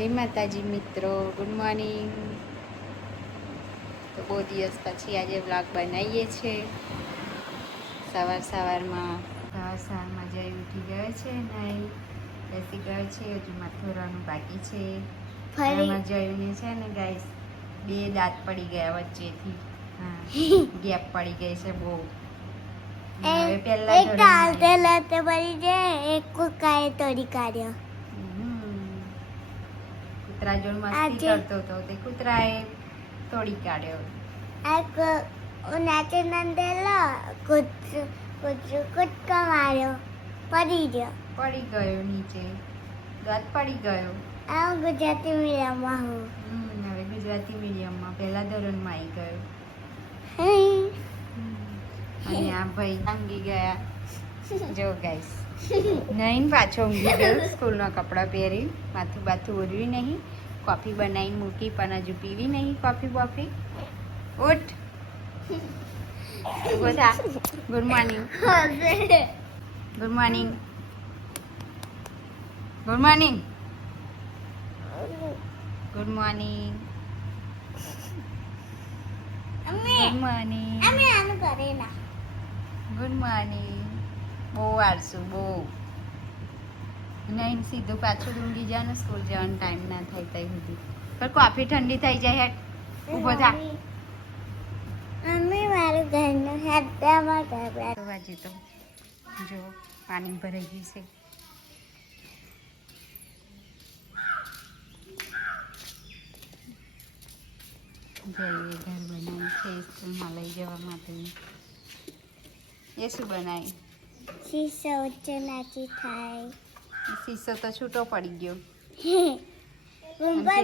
જય માતાજી મિત્રો, ગુડ મોર્નિંગ. તો બહુ દિવસ પછી આજે વ્લોગ બનાવીએ છીએ. સવારમાં જય ઉઠી ગયો છે, નહીં બેસી ગયો છે. હજુ માથુરાનું બાકી છે. એમાં જઈને છે ને ગાઈસ, બે દાંત પડી ગયા વચ્ચેથી. હા, ગેપ પડી ગઈ છે બહુ. હવે પહેલા કૂતરા જોડ મસ્તી કરતો હતો તે કૂતરાએ તોડી કાઢ્યો. પડી ગયો નીચે, દાંત પડી ગયો. ગુજરાતી મીડિયમમાં હવે ગુજરાતી મીડિયમમાં પહેલા ધોરણમાં આવી ગયો. અને આ ભાઈ ઊંઘી ગયા. જો ગાઈસ, નહીં પાછો ઊંઘી ગયો. સ્કૂલના કપડાં પહેરી, માથું બાથું ઓરવી નહીં, કોફી બનાવીને મૂકી પણ હજુ પીવી નહીં કોફી બોફી. ઉઠ, ઉભો થા. Good morning, good morning, good morning, good morning, good morning, good morning. બહુ વારશું બહુ નહીં, સીધું પાછું ઊંઘી જાય ને સ્કૂલ જવાનો ટાઈમ ના થાય ત્યાં સુધી. પણ કોફી ઠંડી થઈ જાય. હેઠ ઊભો થા. વાજી તો જો પાણી ભરાઈ ગયું છે. જઈએ ઘર બનાવી છે સ્કૂલમાં લઈ જવા માટે. એ શું બનાવી? શીશો ઊંચો નાચી થાય. શીશો તો છૂટો પડી ગયો.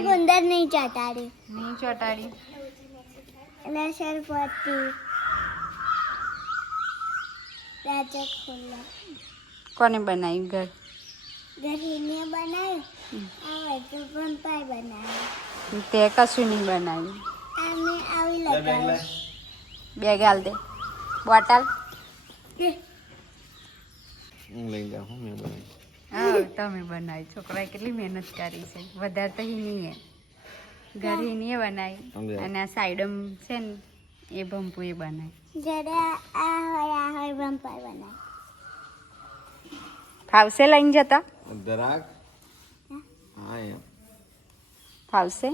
ગુંદર નહીં ચોટાડી. નહીં ચોટાડી. લસણ પટ્ટી રાજા ખોલા. કોને બનાવ્યું ઘર? ઘરીને બનાવ્યું. આવે તો પંપાઈ બનાવ્યું. તે કશું નહીં બનાવ્યું. અમે આવી લગાવ્યું. બેગ હાલ દે. બોટલ હા તમે બનાવી. છોકરાએ કેટલી મહેનત કરી છે. વધારે તો હિની ઘર હિનીએ બનાવી. અને આ સાઈડમ છે ને એ ભંપુએ બનાવી. જ્યારે આ હોય પંપાઈ બનાવી. ફાવશે લઈને જતા? ફાવશે.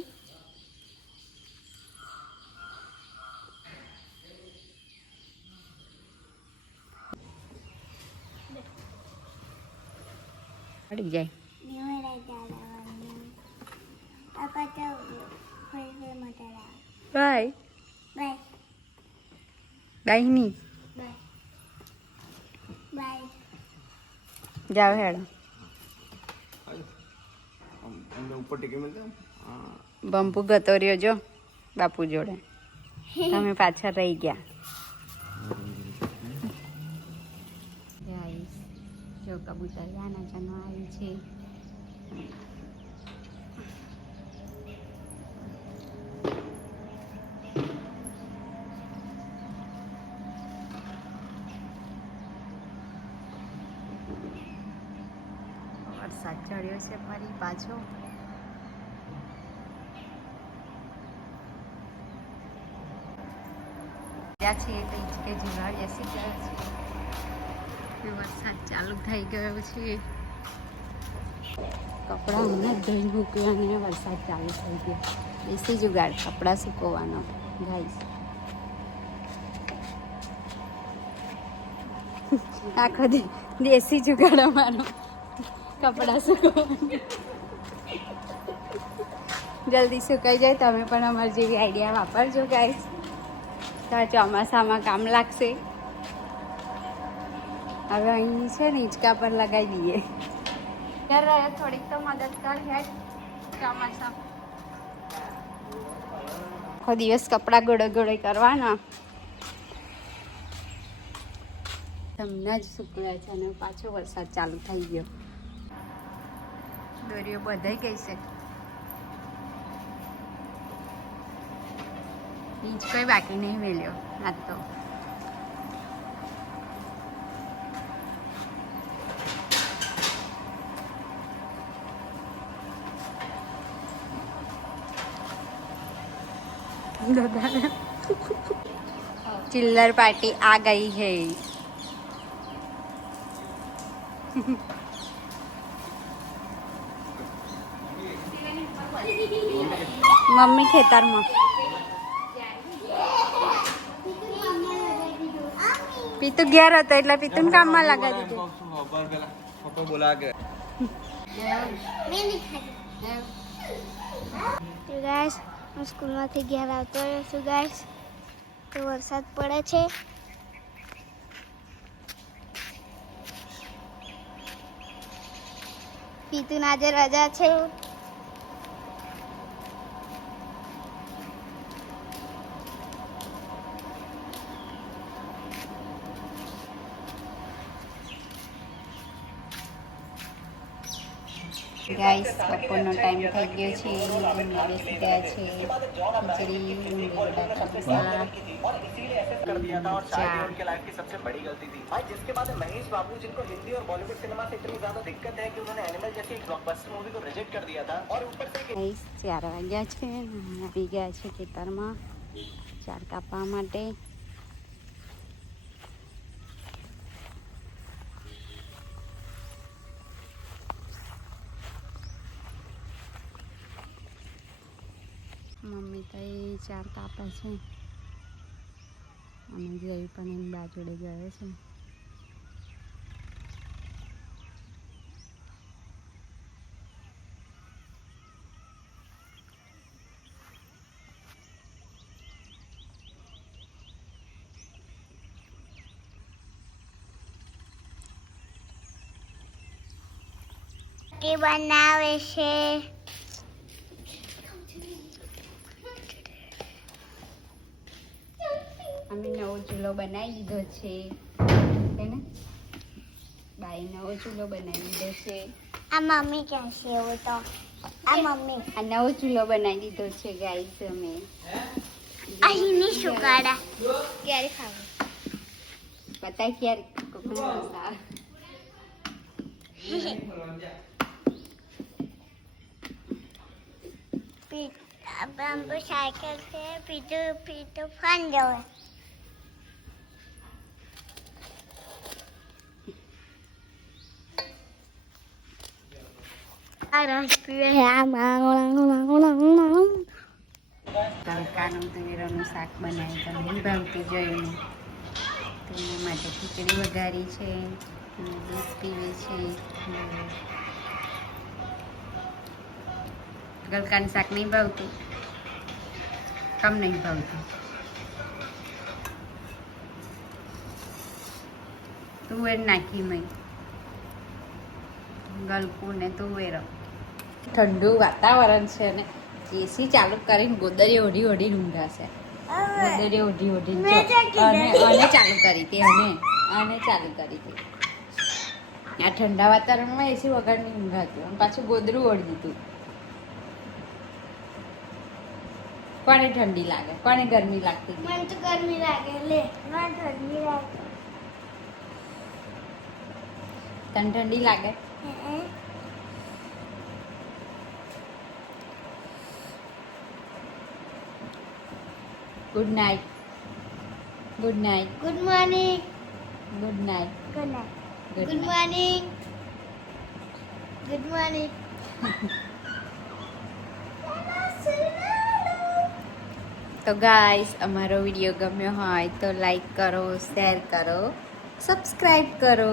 પડી જાય. બાય બાય ની જાઓ હેડો. બમ્પુ ગતો રહ્યો જો બાપુ જોડે. તમે પાછળ રહી ગયા. જો કબૂતર નાના ચાનો આવી છે. વરસાદ ચડ્યો છે ફરી પાછો. ત્યાં છે કઈ જગ્યાએ ઝુલા બેસી ગયા છે. વરસાદ ચાલુ થઈ ગયો છે. કપડાં હમણાં જ ધોઈ મૂક્યા અને વરસાદ ચાલુ થઈ ગયો. દેશી જુગાડ કપડાં સુકવવાનો ગાઈસ. આખો દેશી જુગાડ અમારો કપડાં સુકવવાનો. જલ્દી સુકાઈ જાય. તમે પણ અમારી જેવી આઈડિયા વાપરજો ગાઈસ. તો આ ચોમાસામાં કામ લાગશે. હવે અહીં છે ને હિંચકા પર લગાવી દઈએ. થોડીક તો મદદ કર હેડ. ચોમાસા આખો દિવસ કપડાં ગોળે ગોળે કરવાના. તમને જ સુકવ્યા છે અને પાછો વરસાદ ચાલુ થઈ ગયો. દોરીઓ બધાઈ ગઈ છે. નીચ કોઈ બાકી નહીં મેલ્યો આજ તો. चिल्लर पार्टी आ गई है। मम्मी खेतर में पीतू गया रहता એટલે પીતું કામ માં લગાડી દીધું પપ્પા બોલા કે मैं नहीं खाई તો ગાઈસ હું સ્કૂલમાંથી ઘેર આવતો રહ્યો છું ગાઈસ તો વરસાદ પડે છે પીતું આજે રજા છે ગાઈસ બપોરનો ટાઈમ થઈ ગયો છે જમવા બેસી ગયા છે ખીચડી ડુંગળીના કપસા कर दिया था और शायद ये उनके लाइफ की सबसे बड़ी गलती थी भाई जिसके बाद महेश बाबू जिनको हिंदी और बॉलीवुड सिनेमा से इतनी ज्यादा दिक्कत है कि उन्होंने एनिमल जैसी एक ब्लॉकबस्टर मूवी को रिजेक्ट कर दिया था और ऊपर से ગાઈસ 4 વાગ્યા છે આવી ગયા છે ખેતરમાં ચાર કાપવા માટે મમ્મી તો એ ચાર કાપા છે અને જય પણ એની બા જોડે ગયો છે કે બનાવે છે અમે નવો ચૂલો બનાવી દીધો છે હે ને બાઈ નવો ચૂલો બનાવી દીધો છે આ મમ્મી કહેશે એવું તો આ મમ્મી આ નવો ચૂલો બનાવી દીધો છે ગાઈસ અમે અહીં ની સુકાડા ક્યારે ખાવું પતા ક્યારે કોકનો મસાલા બમ્બુ સાયકલ છે પીધું પીધું ફન જવે આ રસ પીવે તડકાનું તુવેરાનું શાક બનાવ્યું તો નહીં ભાવતું જોયું તો એના માટે ખીચડી વઘારી છે અને દૂધ પીવે છે ગલકાનું શાક નહીં ભાવતું કમ નહીં ભાવતું તુવેર નાખી મેં ગલકું ને તુવેર ઠંડુ વાતાવરણ છે ને એસી ચાલુ કરીને ગોદરી ઓઢી ઓઢી ઊંઘાશે ગોદરી ઓઢી ઓઢી અને ચાલુ કરી હતી અને ચાલુ કરી હતી આ ઠંડા વાતાવરણમાં એસી વગર નહીં ઊંઘાતું અને પાછું ગોદરું ઓઢી દીધું કોને ઠંડી લાગે કોને ગરમી લાગતી મને તો ગરમી લાગે લે મને ઠંડી લાગે તને ઠંડી લાગે good night good night good morning good night good night good morning good morning તો ગાઈસ અમારો વિડીયો ગમ્યો હોય તો લાઈક કરો શેર કરો સબસ્ક્રાઈબ કરો